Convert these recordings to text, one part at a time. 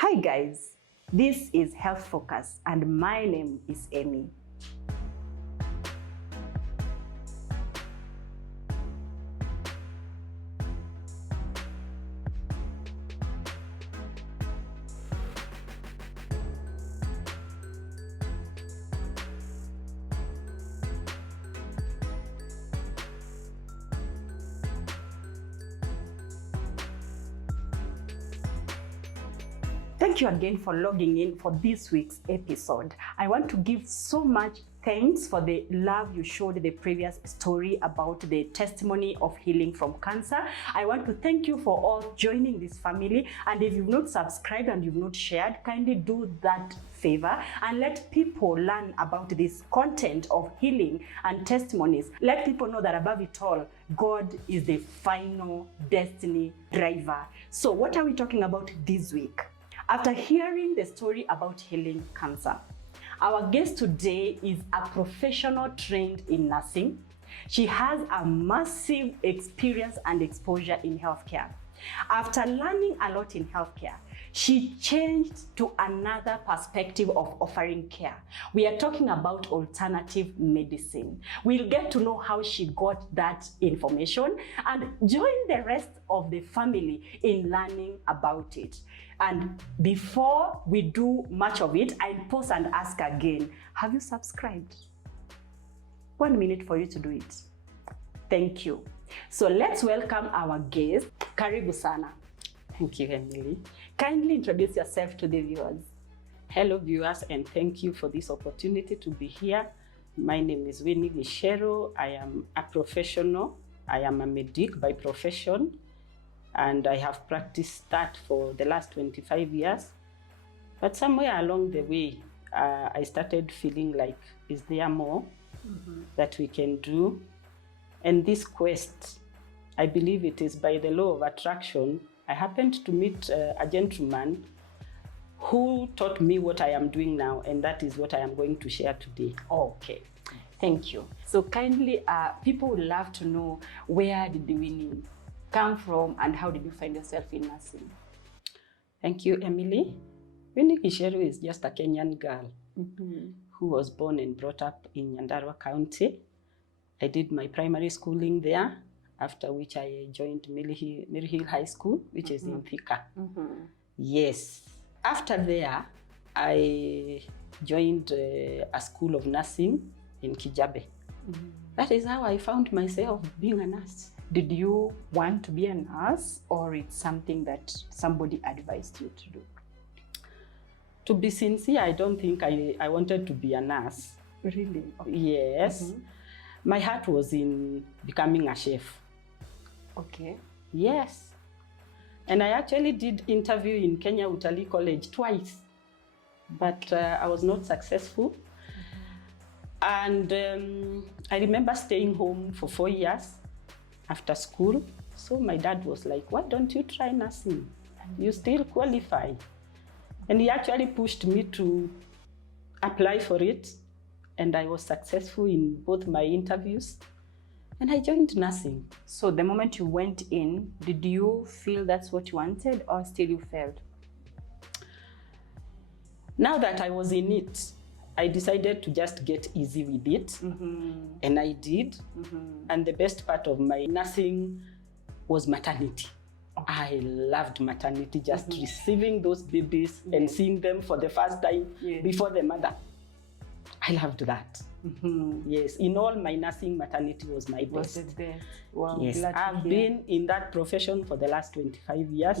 Hi guys, this is Health Focus and my name is Amy. Thank you again for logging in for this week's episode. I want to give so much thanks for the love you showed the previous story about the testimony of healing from cancer. I want to thank you for all joining this family. And if you've not subscribed and you've not shared, kindly do that favor and let people learn about this content of healing and testimonies. Let people know that above it all, God is the final destiny driver. So what are we talking about this week? After hearing the story about healing cancer, our guest today is a professional trained in nursing. She has a massive experience and exposure in healthcare. After learning a lot in healthcare, she changed to another perspective of offering care. We are talking about alternative medicine. We'll get to know how she got that information and join the rest of the family in learning about it. And before we do much of it, I'll pause and ask again, have you subscribed? 1 minute for you to do it. Thank you. So let's welcome our guest. Karibu sana. Thank you, Emily. Kindly introduce yourself to the viewers. Hello, viewers, and thank you for this opportunity to be here. My name is Winnie. I am a professional. I am a medic by profession, and I have practiced that for the last 25 years. But somewhere along the way, I started feeling like, is there more that we can do? And this quest, I believe it is by the law of attraction. I happened to meet a gentleman who taught me what I am doing now, and that is what I am going to share today. Okay, thank you. So kindly, people would love to know, where did the Winnie come from and how did you find yourself in nursing? Thank you, Emily. Winnie Gisheru is just a Kenyan girl who was born and brought up in Nyandarua County. I did my primary schooling there, after which I joined Mary Hill High School, which is in Thika. Yes. After there, I joined a school of nursing in Kijabe. That is how I found myself being a nurse. Did you want to be a nurse, or it's something that somebody advised you to do? To be sincere, I don't think I wanted to be a nurse. Really? Okay. Yes. My heart was in becoming a chef. Okay. Yes. And I actually did interview in Kenya Utalii College twice, but I was not successful. And I remember staying home for 4 years after school. So my dad was like, why don't you try nursing? You still qualify. And he actually pushed me to apply for it. And I was successful in both my interviews. And I joined nursing. So the moment you went in, did you feel that's what you wanted, or still you failed? Now that I was in it, I decided to just get easy with it. And I did. And the best part of my nursing was maternity. I loved maternity, just receiving those babies and seeing them for the first time before the mother. I loved that. Yes, in all my nursing, maternity was my best. Was it best? Wow, yes, I've been in that profession for the last 25 years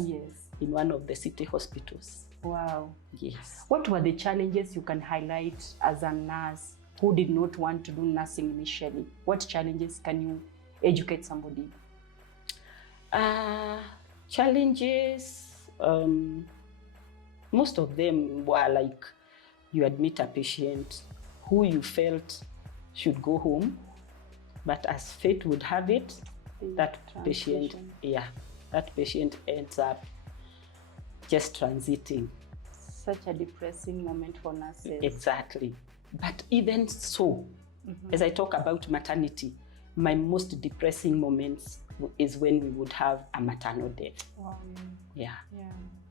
in one of the city hospitals. Wow. Yes. What were the challenges you can highlight as a nurse who did not want to do nursing initially? What challenges can you educate somebody? Challenges, most of them were like, you admit a patient who you felt should go home, but as fate would have it, that patient ends up just transiting. Such a depressing moment for nurses. Exactly. But even so, as I talk about maternity, my most depressing moments is when we would have a maternal death. Wow. Yeah.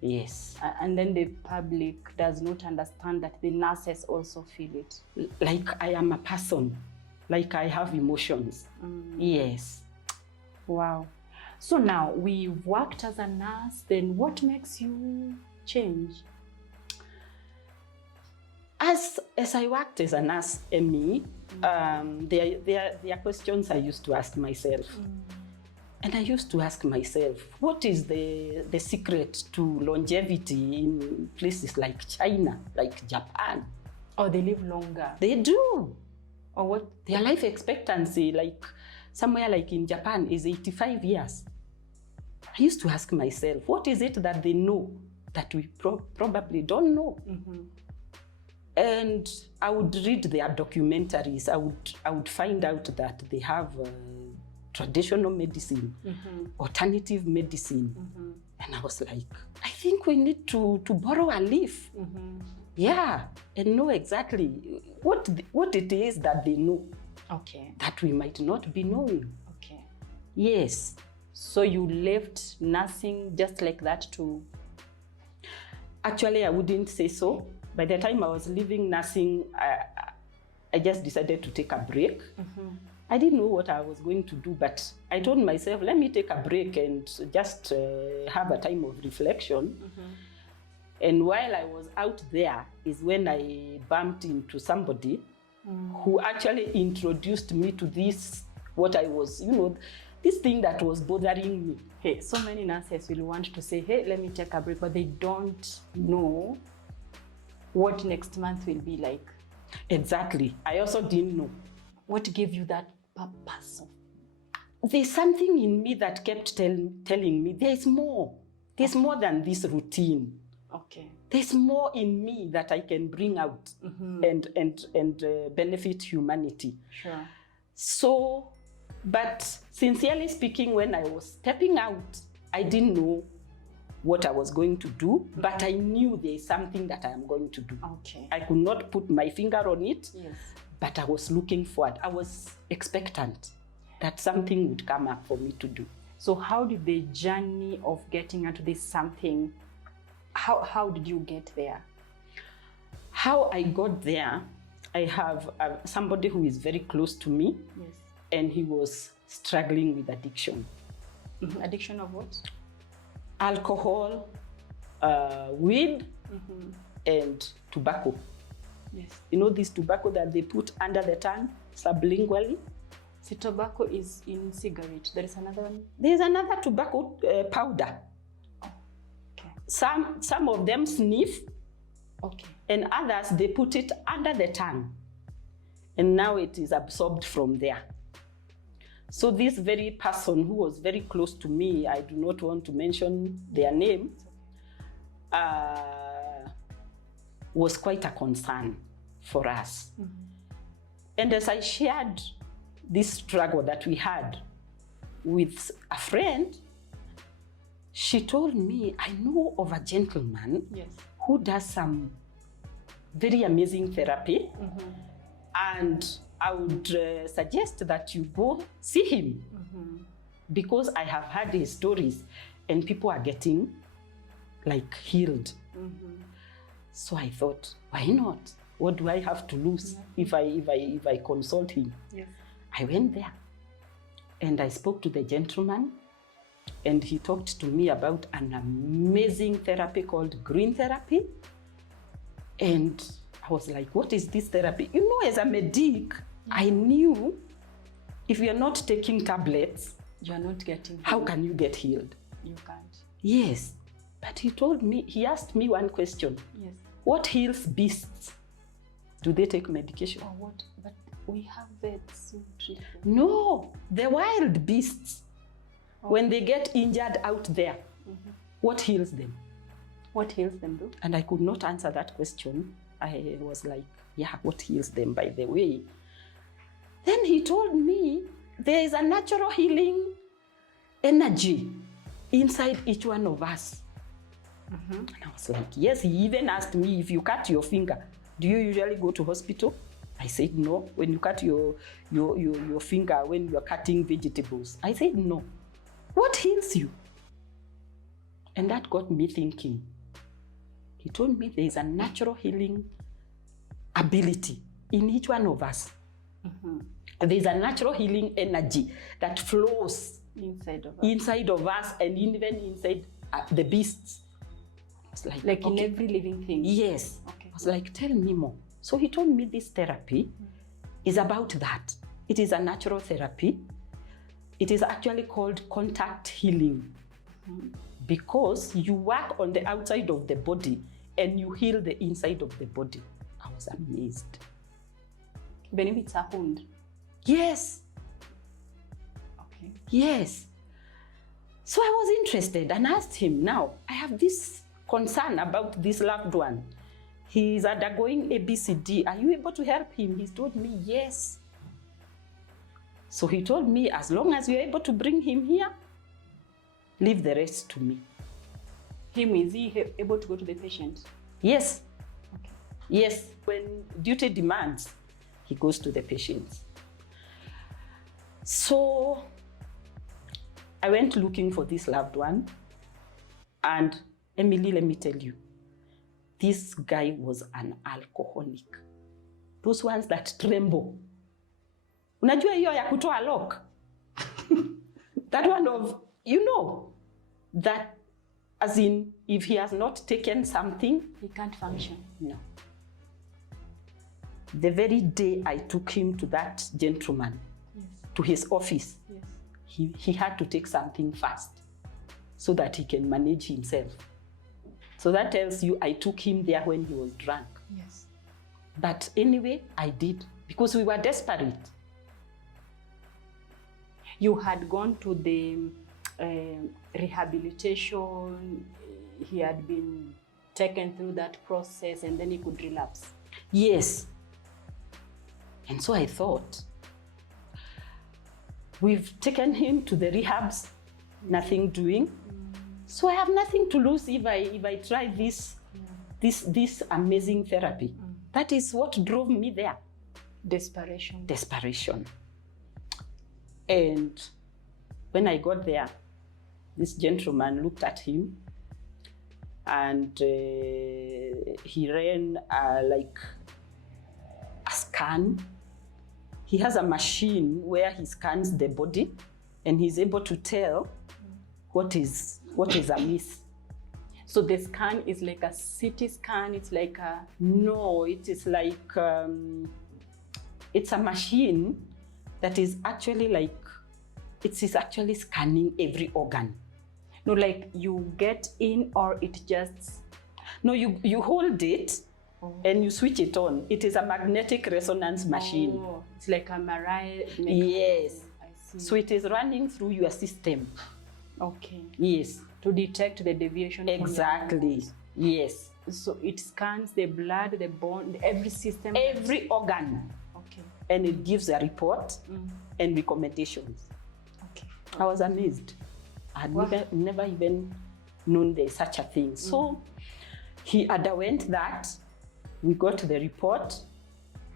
Yes. And then the public does not understand that the nurses also feel it. Like I am a person, like I have emotions. Yes. Wow. So now we've worked as a nurse, then what makes you change? As I worked as a nurse, Emmy, there are questions I used to ask myself. And I used to ask myself, what is the secret to longevity in places like China, like Japan? Oh, they live longer. They do. Or what? Their life expectancy, like somewhere like in Japan, is 85 years. I used to ask myself, what is it that they know that we probably don't know? And I would read their documentaries. I would find out that they have traditional medicine, alternative medicine. And I was like, I think we need to borrow a leaf. Yeah, and know exactly what it is that they know. Okay. That we might not be knowing. Okay. Yes. So you left nursing just like that to... Actually, I wouldn't say so. By the time I was leaving nursing, I just decided to take a break. I didn't know what I was going to do, but I told myself, let me take a break and just have a time of reflection. And while I was out there is when I bumped into somebody who actually introduced me to this, what I was, this thing that was bothering me. Hey, so many nurses will want to say, hey, let me take a break, but they don't know what next month will be like. Exactly. I also didn't know. What gave you that purpose? There's something in me that kept telling me there's more. There's more than this routine. Okay. There's more in me that I can bring out and benefit humanity. Sure. So, but sincerely speaking, when I was stepping out, I didn't know what I was going to do, but I knew there is something that I am going to do. Okay. I could not put my finger on it, yes, but I was looking forward. I was expectant that something would come up for me to do. So how did the journey of getting into this something, how did you get there? How I got there, I have somebody who is very close to me, yes, and he was struggling with addiction. Addiction of what? Alcohol, weed, and tobacco. Yes. You know this tobacco that they put under the tongue, sublingually? See, tobacco is in cigarette. There is another one? There's another tobacco powder. Oh, okay. Some of them sniff, okay, and others, they put it under the tongue. And now it is absorbed from there. So this very person who was very close to me, I do not want to mention their name, was quite a concern for us. And as I shared this struggle that we had with a friend, she told me, I know of a gentleman, yes, who does some very amazing therapy, and I would suggest that you go see him, because I have heard his stories and people are getting like healed. So I thought, why not? What do I have to lose if I consult him? yes. I went there and I spoke to the gentleman, and he talked to me about an amazing therapy called green therapy. And I was like, what is this therapy? You know, as a medic, I knew if you're not taking tablets, You're not getting healed. How can you get healed? You can't. Yes. But he asked me one question. Yes. What heals beasts? Do they take medication? Or what? But we have vets who treat them. No, the wild beasts. When they get injured out there, what heals them? What heals them, though? And I could not answer that question. I was like, yeah, what heals them, by the way? Then he told me there is a natural healing energy inside each one of us. And I was like, yes. He even asked me, if you cut your finger, do you usually go to hospital? I said, no. When you cut your finger when you're cutting vegetables? I said, no. What heals you? And that got me thinking. He told me there is a natural healing ability in each one of us. There is a natural healing energy that flows inside of us and even inside the beasts. It's like in every living thing. Yes. Okay. I was like, tell me more. So he told me this therapy is about that. It is a natural therapy. It is actually called contact healing because you work on the outside of the body and you heal the inside of the body. I was amazed. Even if it's a wound? Yes. Okay. Yes. So I was interested and asked him, now, I have this concern about this loved one. He is undergoing ABCD. Are you able to help him? He told me, yes. So he told me, as long as you're able to bring him here, leave the rest to me. Is he able to go to the patient? Yes. Okay. Yes. When duty demands, he goes to the patients. So I went looking for this loved one. And Emily, let me tell you, this guy was an alcoholic. Those ones that tremble. Unajua hiyo ya kutoa lock? That one of, that as in, if he has not taken something, he can't function. No. The very day I took him to that gentleman, to his office, he had to take something fast so that he can manage himself. So that tells you I took him there when he was drunk. Yes. But anyway, I did because we were desperate. You had gone to the rehabilitation, he had been taken through that process and then he could relapse. Yes. And so I thought, we've taken him to the rehabs, nothing doing. So I have nothing to lose if I try this amazing therapy. That is what drove me there. Desperation. And when I got there, this gentleman looked at him and he ran like a scan. He has a machine where he scans the body and he's able to tell what is amiss. So the scan is like a CT scan, it's like a... No, it is like, it's a machine that is actually like, it is actually scanning every organ. No, like you get in or it just... No, you hold it and you switch it on. It is a magnetic resonance machine. Oh, it's like a MRI. Yes. I see. So it is running through your system. Okay. Yes. To detect the deviation. Exactly. Yes. So it scans the blood, the bone, every system. Every organ. Okay. And it gives a report and recommendations. Okay. I was amazed. I had never even known there's such a thing. So he underwent that. We got the report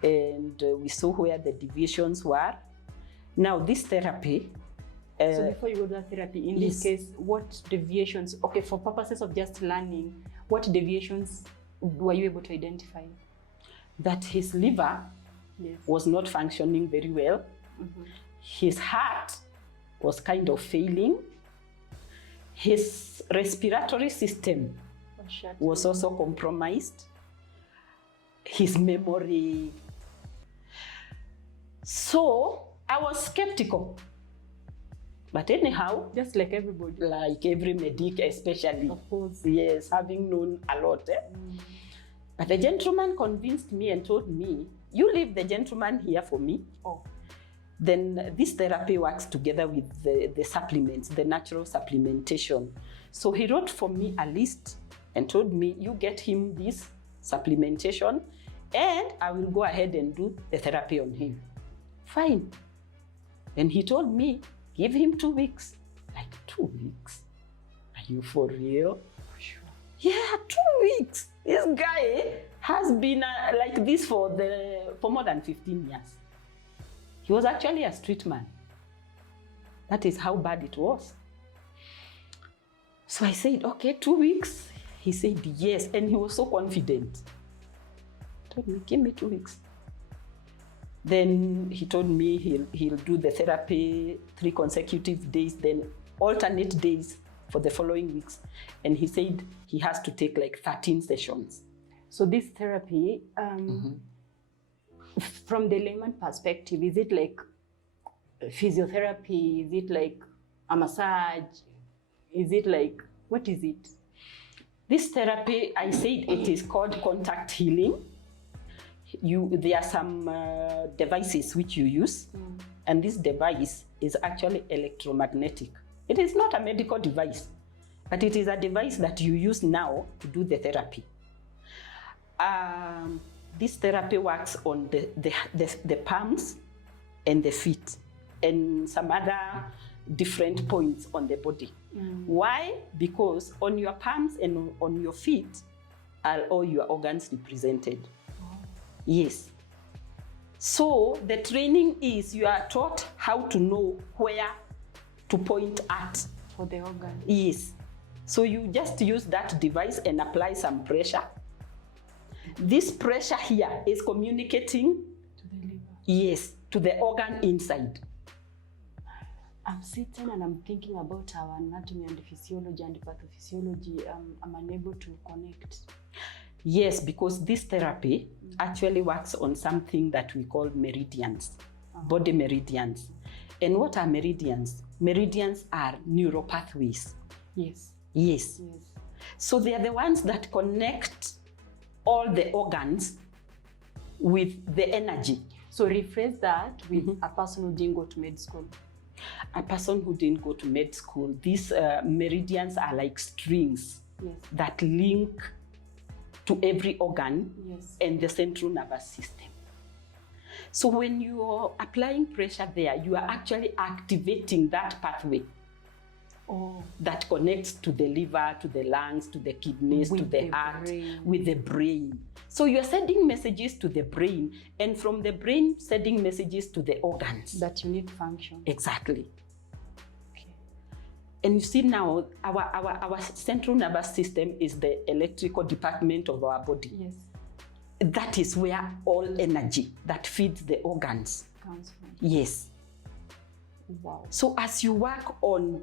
and we saw where the deviations were. Now this therapy... so before you go to that therapy, in this case, what deviations, okay, for purposes of just learning, what deviations were you able to identify? That his liver was not functioning very well. His heart was kind of failing. His respiratory system was also compromised. His memory. So I was skeptical. But anyhow, just like everybody. Like every medic especially. Of course. Yes, having known a lot. But the gentleman convinced me and told me, you leave the gentleman here for me. Oh. Then this therapy works together with the supplements, the natural supplementation. So he wrote for me a list and told me, you get him this supplementation and I will go ahead and do the therapy on him. Fine. And he told me, give him 2 weeks. Like 2 weeks? Are you for real? Sure. Yeah, 2 weeks. This guy has been like this for more than 15 years. He was actually a street man. That is how bad it was. So I said, okay, 2 weeks. He said yes, and he was so confident. He told me, give me 2 weeks. Then he told me he'll do the therapy 3 consecutive days, then alternate days for the following weeks. And he said he has to take like 13 sessions. So this therapy, from the layman perspective, is it like physiotherapy? Is it like a massage? Is it like, what is it? This therapy, I said it is called contact healing. There are some devices which you use, and this device is actually electromagnetic. It is not a medical device, but it is a device that you use now to do the therapy. This therapy works on the palms and the feet and some other different points on the body. Why? Because on your palms and on your feet are all your organs represented. Yes. So the training is you are taught how to know where to point at. For the organ. Yes. So you just use that device and apply some pressure. This pressure here is communicating To the liver. yes, to the organ inside. I'm sitting and I'm thinking about our anatomy and physiology and pathophysiology. I'm unable to connect. Yes, because this therapy actually works on something that we call meridians, body meridians. And what are meridians? Meridians are neural pathways. Yes. Yes. Yes. So they are the ones that connect all the organs with the energy. So rephrase that with a person who didn't go to med school. A person who didn't go to med school, these meridians are like strings Yes. that link to every organ Yes. and the central nervous system. So when you are applying pressure there, you are actually activating that pathway that connects to the liver, to the lungs, to the kidneys, to the heart, with the brain. So you are sending messages to the brain, and from the brain sending messages to the organs. That unit function. Exactly. Okay. And you see now, our central nervous system is the electrical department of our body. Yes. That is where all energy that feeds the organs Comes from. Yes. Wow. So as you work on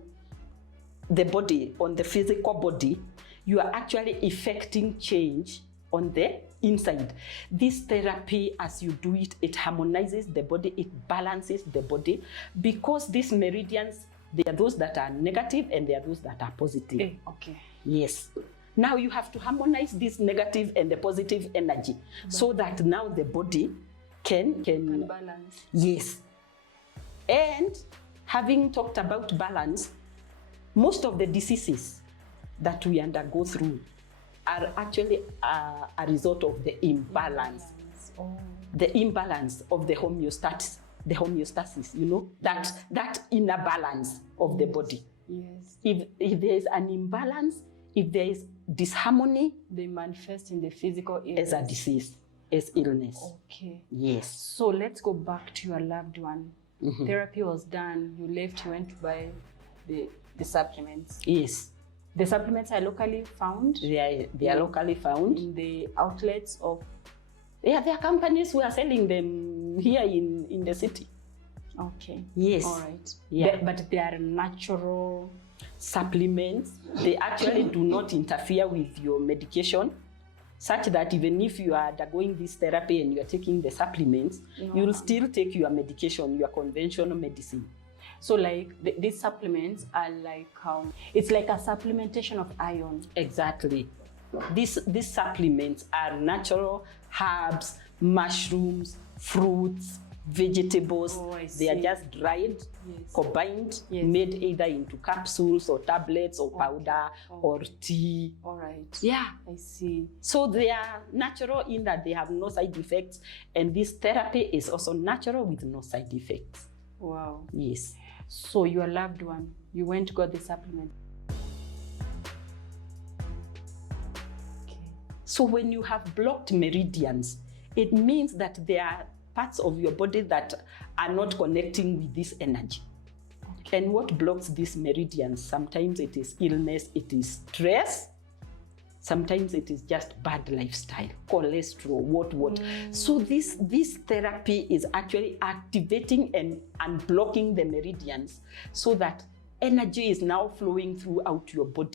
the body, on the physical body, you are actually effecting change on the inside. This therapy, as you do it, it harmonizes the body, it balances the body, because these meridians, there are those that are negative and there are those that are positive. Okay. Yes. Now you have to harmonize this negative and the positive energy so that now the body can balance. Yes. And having talked about balance, most of the diseases that we undergo through are actually a result of the imbalance. The imbalance of the homeostasis, you know, that inner balance of the body. Yes. If there is an imbalance, if there is disharmony, they manifest in the physical illness. as a disease, as illness. Okay. Yes. So let's go back to your loved one. Therapy was done. You left. You went to buy the supplements. Yes. The supplements are locally found. They are locally found In the outlets of. Yeah, there are companies who are selling them here in the city. Okay. Yes. All right. Yeah. But they are natural supplements. They actually do not interfere with your medication, such that even if you are undergoing this therapy and you are taking the supplements, you will still take your medication, your conventional medicine. So like these supplements are like, it's like a supplementation of iron. Exactly. These supplements are natural herbs, mushrooms, fruits, vegetables. They are just dried, combined, made either into capsules or tablets or powder or tea. All right. Yeah. I see. So they are natural in that they have no side effects, and this therapy is also natural with no side effects. Wow. Yes. So your loved one, you went got the supplement. Okay. So when you have blocked meridians, it means that there are parts of your body that are not connecting with this energy. And what blocks these meridians? Sometimes it is illness, it is stress. Sometimes it is just bad lifestyle, cholesterol, what. So this therapy is actually activating and unblocking the meridians so that energy is now flowing throughout your body.